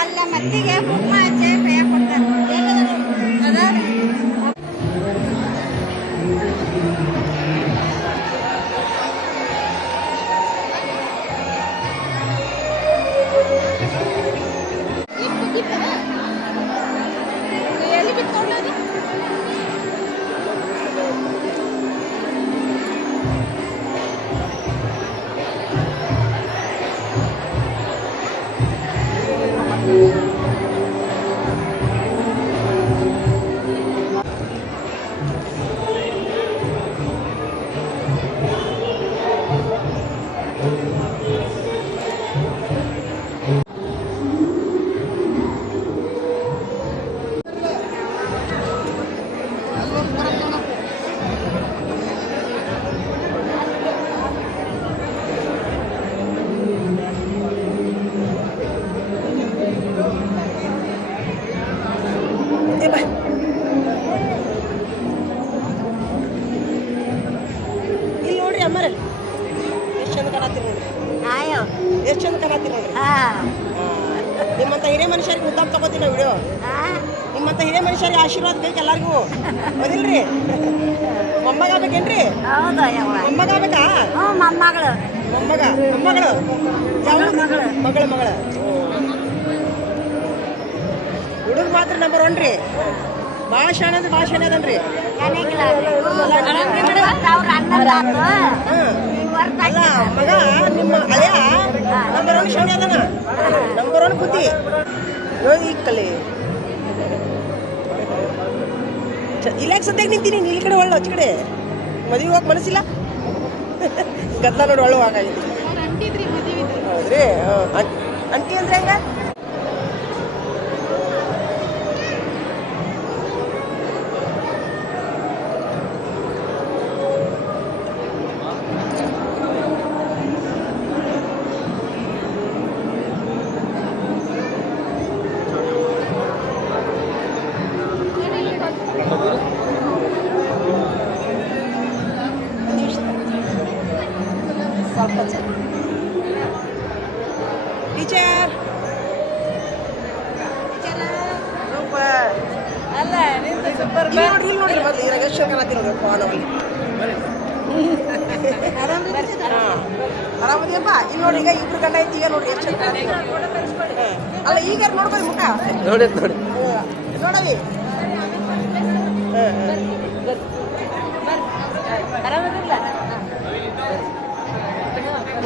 ಅಲ್ಲ ಮತ್ತಿಗೆ ಕುಂಕುಮ ಹಚ್ಚಿ ಕೈ ಕೊಡ್ತಾರೆ. ಎಷ್ಟು ಚಂದ ಕಾಣತ್ತೀರಿ ನೋಡ್ರಿ. ನಿಮ್ಮಂತ ಹಿರಿಯ ಮನುಷ್ಯರಿಗೆ ಮುದ್ದಾಂ ತಗೋತೀವಿ ನಾವು ವಿಡಿಯೋ. ನಿಮ್ಮಂತ ಹಿರಿಯ ಮನುಷ್ಯರಿಗೆ ಆಶೀರ್ವಾದ ಬೇಕು ಎಲ್ಲರಿಗೂ. ಹೌದಿಲ್ರಿ? ಮೊಮ್ಮಗ ಆಗ್ಬೇಕೇನ್ರಿ? ಮೊಮ್ಮಗ ಆಗ್ಬೇಕಾ? ಮೊಮ್ಮಗಳು ಮೊಮ್ಮಗಳು ಮಗಳ ಹುಡುಗ ಮಾತ್ರ ನಂಬರ್ 1 ರೀ. ಭಾಳ ಶಾಣೆ ಅಂದ್ರೆ ಭಾಳ ಶಾಣೆ ಅದನ್ರಿ. ಅಲ್ಲ ಮಗ ನಿಮ್ಮ ಹಳೆಯ ನಂಬರ್ 1 ಶಾಣೆ ಅದನ. ನಂಬರ್ 1 ಬುದ್ಧಿ ಈ ಕಲೆ. ಇಲ್ಲಾಕ ಸದ್ಯಕ್ಕೆ ನಿಂತೀನಿ. ಇಲ್ಲಿ ಕಡೆ ಒಳ್ಳೆ ಹಚ್ಚ ಕಡೆ ಮದುವೆ ಹೋಗಿ ಮನಸ್ಸಿಲ್ಲ. ಗದ್ಲ ನೋಡಿ ಒಳ್ಳೆ ಹಾಗಾಗಿ. ಹೌದ್ರಿ? ಅಂಟಿ ಅಂದ್ರೆ ಹೆಂಗ? ಟೀಚರ್ ಅಲ್ಲ ನೋಡ್ರಿ ಮತ್ತೆ ಇರಾಗ ಎಷ್ಟು ಕಾಣತ್ತಿರೋದಪ್ಪ ನಾವು. ಆರಾಮದಿಯಪ್ಪ? ಇಲ್ಲಿ ನೋಡ್ರಿ, ಈಗ ಇಬ್ರು ಗಂಡ ಐತಿ. ಈಗ ನೋಡ್ರಿ ಎಷ್ಟು ಅಲ್ಲ ಈಗ ನೋಡ್ಬೋದು ಮುಖ ನೋಡಿ ನೋಡವಿ.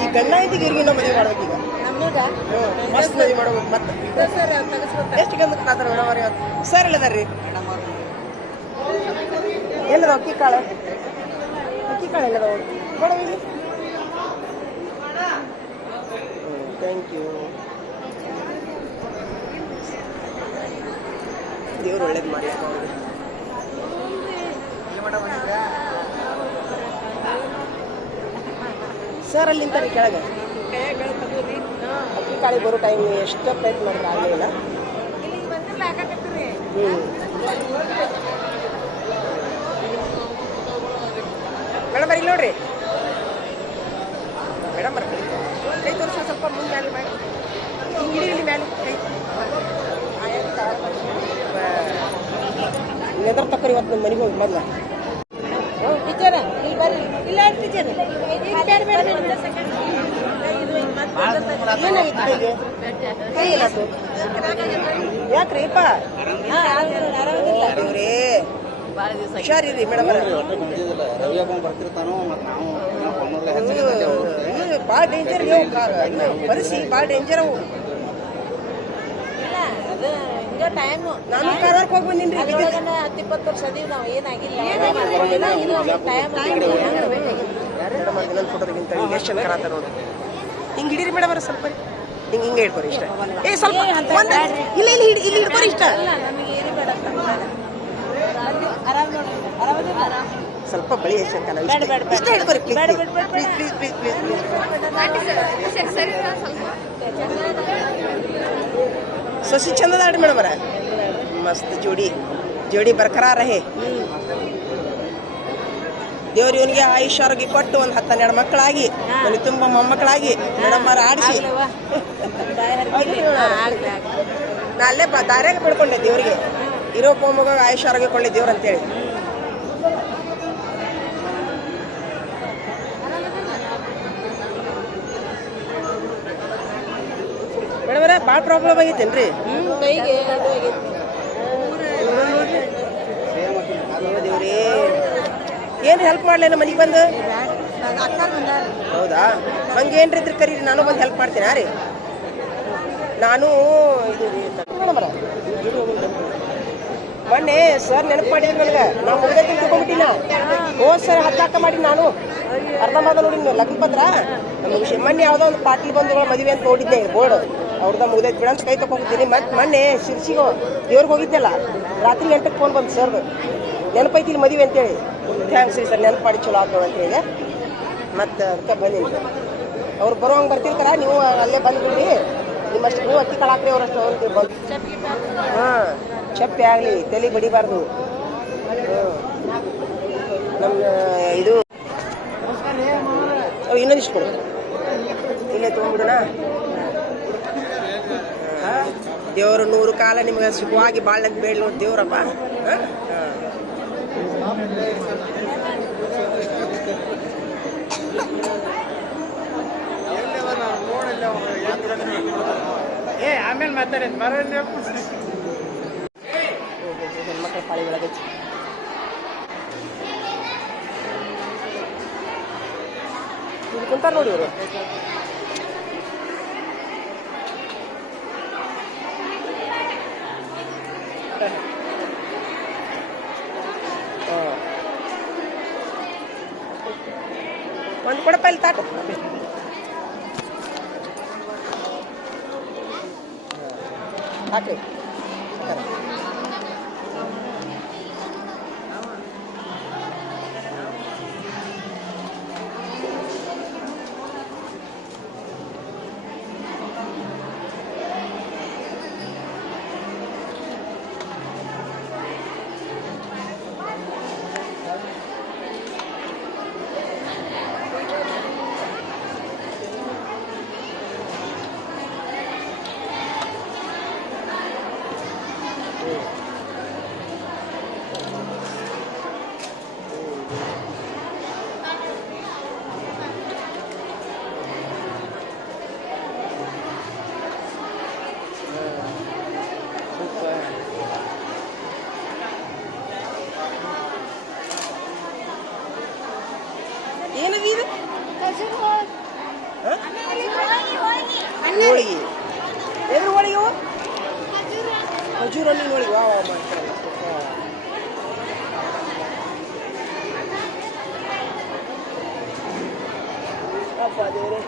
ಈ ಗಂಡ ಐತಿಗೆ ಇವ್ರಿಗೆ ನಾವು ಮದುವೆ ಮಾಡ್ಬೇಕು. ಈಗ ಮಸ್ತ್ ಮದುವೆ ಮಾಡ್ಬೇಕು. ಮತ್ತೆ ಎಷ್ಟು ಗಂಧ ಕಾತಾರ ಮೇಡಮ್ ಇವತ್ತು? ಸರ್ ಇಲ್ಲದಾರ್ರಿ? ಎಲ್ಲದ ಅಕ್ಕಿ ಕಾಳು ಎಲ್ಲದ ಮೇಡಮ್ ಇಲ್ಲಿ? Thank you. ದೇವ್ರು ಒಳ್ಳೇದು ಮಾಡಿ. ಸರ್ ಅಲ್ಲಿ ನಿಂತಾರೆ ಕೆಳಗೆ. ಅಕ್ಕಿ ಕಾಳಿ ಬರೋ ಟೈಮ್ ಎಷ್ಟು ಪ್ರಯತ್ನ ಮಾಡಿದ್ರೆ ಆಗಲಿಲ್ಲ. ಮೇಡಮ್ ಬರ್ರಿ ನೋಡ್ರಿ. ಮೇಡಮ್ ಬರ್ರಿ ಕೈ ತೋರಿಸ ಸ್ವಲ್ಪ ಮುಂದೆ ಮ್ಯಾಲೆ ಮಾಡಿ. ಹಿಂಗೆ ಹಿಡೀರಿ ಮ್ಯಾಲೆ ಕೈ. ಎದ್ರ ತಕ್ಕರಿ ಇವತ್ತು ನಮ್ಮ ಮನೆಗೆ ಹೋಗಿ ಮೊದಲ. ಟೀಚರ್ ಇಲ್ಲಿ ಬರ್ರಿ. ಇಲ್ಲ ಟೀಚರ್ ಏನಾಗಿತ್ತು ಕೈ ಏನಾಯ್ತು? ಯಾಕ್ರಿಪ್ಪ? ದೇವ್ರೇ ಹುಷಾರಿರಿ ಮೇಡಮ್. ಭಾಳ ಡೇಂಜರ್ ಪರಿಸಿ, ಭಾಳ ಡೇಂಜರ್ ಅವು. ನಾನು ಕಾರವಾರಕ್ಕೆ ಹೋಗಿ ಬಂದಿನಿ. 10-20 ವರ್ಷ ಅದೀವಿ ನಾವು. ಏನಾಗಿಲ್ಲ. ಫೋಟೋ ತೆಗಿಂತ ಎಷ್ಟು ಚಂದ ಕರಾತ ನೋಡಿ. ಹಿಂಗೆ ಹಿಡೀರಿ ಮೇಡಮ್ ಅವ್ರ ಸ್ವಲ್ಪ. ಹಿಂಗೆ ಹಿಡ್ಕೊರಿ ಇಷ್ಟ. ಸ್ವಲ್ಪ ಇಲ್ಲ ಹಿಡ್ಕೊರಿ ಇಷ್ಟ. ಸ್ವಲ್ಪ ಬಳಿ ಎಷ್ಟು ಅಂತ ಇಷ್ಟ ಹಿಡ್ಕೊರಿ ಪ್ಲೀಸ್. ಸೊಸಿ ಚಂದದ ಆಡ್ರಿ ಮೇಡಮ್ ಅವರ. ಮಸ್ತ್ ಜೋಡಿ ಬರ್ಕರಾರ್ ರಹೆ. ದೇವ್ರು ಇವನಿಗೆ ಆಯುಷ್ಯ ಆರೋಗ್ಯ ಕೊಟ್ಟು ಒಂದು 10-12 ಮಕ್ಕಳಾಗಿ ಮನೆ ತುಂಬ ಮೊಮ್ಮಕ್ಕಳಾಗಿ ಮೇಡಮ್ಮರ ಆಡಿಸಿ ನಾ ಅಲ್ಲೇ ದಾರ್ಯಾಗ ಬಿಡ್ಕೊಂಡೆ ದೇವ್ರಿಗೆ ಇರೋ ಮೊಮ್ಮಗ ಆಯುಷ್ಯ ಆರೋಗ್ಯ ಕೊಳ್ಳಿ ದೇವ್ರು ಅಂತೇಳಿ. ಮೇಡಮರ ಭಾಳ ಪ್ರಾಬ್ಲಮ್ ಆಗೈತೇನ್ರಿ ಕೈಗೆ ದೇವ್ರಿ ಏನು ಹೆಲ್ಪ್ ಮಾಡ್ಲೇನ ಮನೆಗೆ ಬಂದು? ಹೌದಾ? ಹಂಗೇನ್ರಿ ಇದ್ರೆ ಕರೀರಿ, ನಾನು ಬಂದು ಹೆಲ್ಪ್ ಮಾಡ್ತೀನಿ ರೀ. ನಾನು ಇದು ಮೇಡಮರ ಮೊನ್ನೆ ಸರ್ ನೆನಪು ಮಾಡಿದ್ರು ನನಗೆ, ನಾವು ಮುಗಿದೈತಿ ತಿಳ್ಕೊಂಬಿಟ್ಟಿನ. ಸರ್ ಹತ್ತಾಕ ಮಾಡಿ ನಾನು ಅರ್ಧಂಬರ್ಧ ನೋಡಿ ಲಗ್ನ ಪತ್ರ ನಮಗೆ ಮೊನ್ನೆ ಯಾವುದೋ ಒಂದು ಪಾರ್ಟಿ ಬಂಧುಗಳ ಮದುವೆ ಅಂತ ನೋಡಿದ್ದೆ ಬೋರ್ಡ್, ಅವ್ರದ್ದು ಮುಗಿದೈತಿ ಬಿಡ ಅಂತ ಕೈ ತಗೊಂಡಿದ್ದೀನಿ. ಮತ್ತೆ ಮೊನ್ನೆ ಶಿರ್ಸಿಗೆ ದೇವ್ರಿಗೆ ಹೋಗಿದ್ದೆಲ್ಲ, ರಾತ್ರಿ 8ಕ್ಕೆ ಫೋನ್ ಬಂದು ಸರ್ದು ನೆನಪೈತಿ ಇಲ್ಲಿ ಮದುವೆ ಅಂತೇಳಿ. ಥ್ಯಾಂಕ್ಸ್ ರೀ ಸರ್, ನೆನಪು ಮಾಡಿ ಚಲೋ ಆಗ್ತವೆ ಅಂತೇಳಿ. ಮತ್ತು ಅದಕ್ಕೆ ಬಂದೀನಿ. ಅವ್ರು ಬರೋ ಹಂಗೆ ಬರ್ತಿರ್ತಾರ, ನೀವು ಅಲ್ಲೇ ಬಂದುಬಿಡ್ರಿ. ನಿಮ್ಮಷ್ಟು ನೀವು ಅಕ್ಕಿ ಕಾಳಾಕ್ರಿ ಅವರಷ್ಟು ಅವ್ರಿಗೆ ಬಂದು. ಹಾಂ, ಚಪ್ಪೆ ಆಗಲಿ, ತಲೆ ಬಡಿಬಾರ್ದು. ನಮ್ಮ ಇದು ಇನ್ನೊಂದಿಷ್ಟು ಕೊಡು, ಇಲ್ಲೇ ತೊಗೊಂಡ್ಬಿಡೋಣ. ದೇವರು 100 ಕಾಲ ನಿಮ್ಗೆ ಸುಖವಾಗಿ ಬಾಳ್ನಂತ ಬೇಡ ನೋಡಿ ದೇವ್ರಪ್ಪ. ಆಮೇಲೆ ಮಾತಾಡಿ ಹೆಣ್ಮಕ್ಳ ಪಾಳಿ ಒಳಗೆ ಇಲ್ಲಿ ಕುಂತಾರ ನೋಡಿ ಇವರು. ಒಂದು ಕೊಡಪ್ಪ ಇಲ್ಲಿ ತಾಟು. ಹಾಕ್ರಿ ಏನದು ಇದು? ಹೋಳಿಗೆ. ಎದ್ರ ಹೋಳಿಗೆ? ಖಜೂರ್ ಹಣ್ಣಿನ ಹೋಳಿಗೆ. ವಾ ಮಾಡ್ತಾರಲ್ಲ. ಅಪ್ಪ ದೇವ್ರೆ.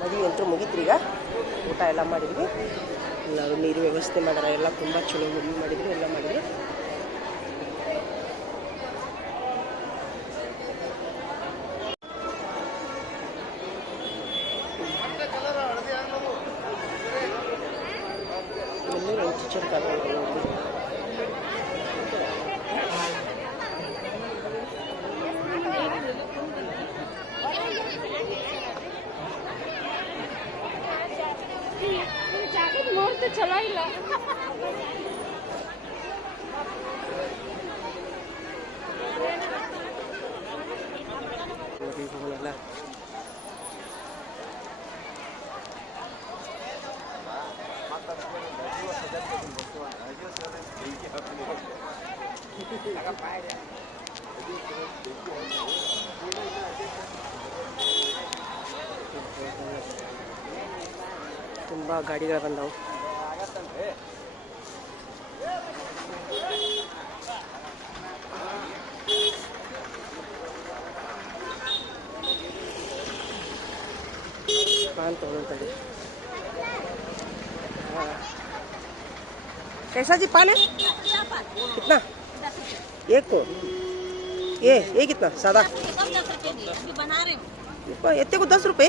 ಮದುವೆ ಅಂತೂ ಮುಗಿತ್ರಿ. ಈಗ ಊಟ ಎಲ್ಲ ಮಾಡಿದ್ವಿ, ಎಲ್ಲರೂ ನೀರು ವ್ಯವಸ್ಥೆ ಮಾಡ್ಯಾರ, ಎಲ್ಲ ತುಂಬ ಚಲೋ ಮಾಡಿದ್ವಿ, ಎಲ್ಲ ಮಾಡಿದ್ವಿ. ಟೀಚರ್ ನೋಡ್ತು ಚಲೋ ಇಲ್ಲ. ತುಂಬ ಗಾಡಿಗಳು ಬಂದವು. पान तोड़ी कैसा जी पान है? कितना? एक तो ये कितना सादा? इतने को 10 रुपये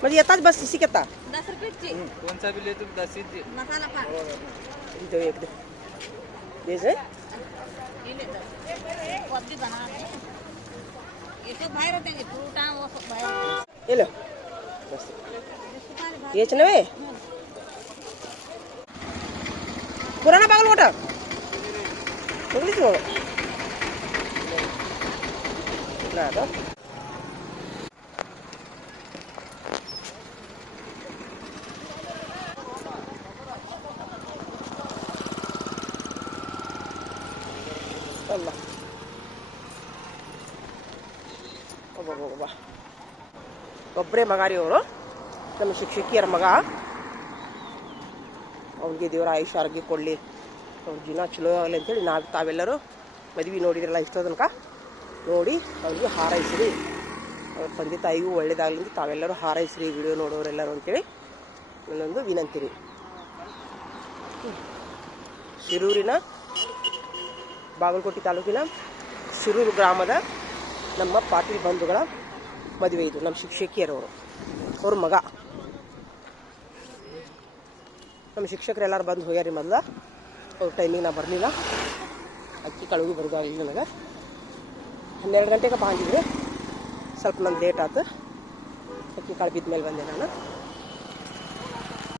म्हणजे येतात बस इसी केता 10 रुपये कौन सा भी ले तुम 10 ही दे. मसाला पान दो एक दे ये से ये ले 10 वो अभी बना रहे हैं. ये सब बाहर होते हैं फ्रूटा वो सब बाहर. ये लो बस ये चनवे पुराना बागल मोटा बघली तू ना आता Allah ಒಬ್ಬ ಒಬ್ಬರೇ ಮಗ ರೀ ಅವರು ನಮ್ಮ ಶಿಕ್ಷಕಿಯರ ಮಗ. ಅವ್ರಿಗೆ ದೇವರ ಆಯುಷ್ಯ ಆರೋಗ್ಯ ಕೊಡಲಿ, ಅವ್ರ ಜೀವನ ಚಲೋ ಆಗಲಿ ಅಂತೇಳಿ ತಾವೆಲ್ಲರೂ ಮದುವೆ ನೋಡಿದ್ರಲ್ಲ ಇಷ್ಟೋ ತನಕ ನೋಡಿ ಅವ್ರಿಗೆ ಹಾರೈಸ್ರಿ, ಅವ್ರ ತಂದೆ ತಾಯಿಗೂ ಒಳ್ಳೇದಾಗಲಿ ಅಂತ ತಾವೆಲ್ಲರೂ ಹಾರೈಸ್ರಿ ವಿಡಿಯೋ ನೋಡೋರೆಲ್ಲರೂ ಅಂತೇಳಿ ನನ್ನೊಂದು ವಿನಂತಿ ರೀ. ಶಿರೂರಿನ ಬಾಗಲಕೋಟೆ ತಾಲೂಕಿನ ಶಿರೂರು ಗ್ರಾಮದ ನಮ್ಮ ಪಾಟೀಲ್ ಬಂಧುಗಳ ಮದುವೆ ಇದು. ನಮ್ಮ ಶಿಕ್ಷಕಿಯರವರು ಅವ್ರ ಮಗ. ನಮ್ಮ ಶಿಕ್ಷಕರೆಲ್ಲರೂ ಬಂದು ಹೋಗ್ಯಾರಿ ಮೊದಲ. ಅವ್ರ ಟೈಮಿಗೆ ನಾ ಬರಲಿಲ್ಲ, ಅಕ್ಕಿ ಕಳುವಿ ಬರೋದಾಗಿಲ್ಲ ನನಗೆ. 12 ಗಂಟೆಗೆ ಬಂದಿದ್ರೆ ಸ್ವಲ್ಪ ನಂಗೆ ಲೇಟ್ ಆಯ್ತು. ಅಕ್ಕಿ ಕಾಳು ಬಿದ್ದ ಮೇಲೆ ಬಂದೆ ನಾನು.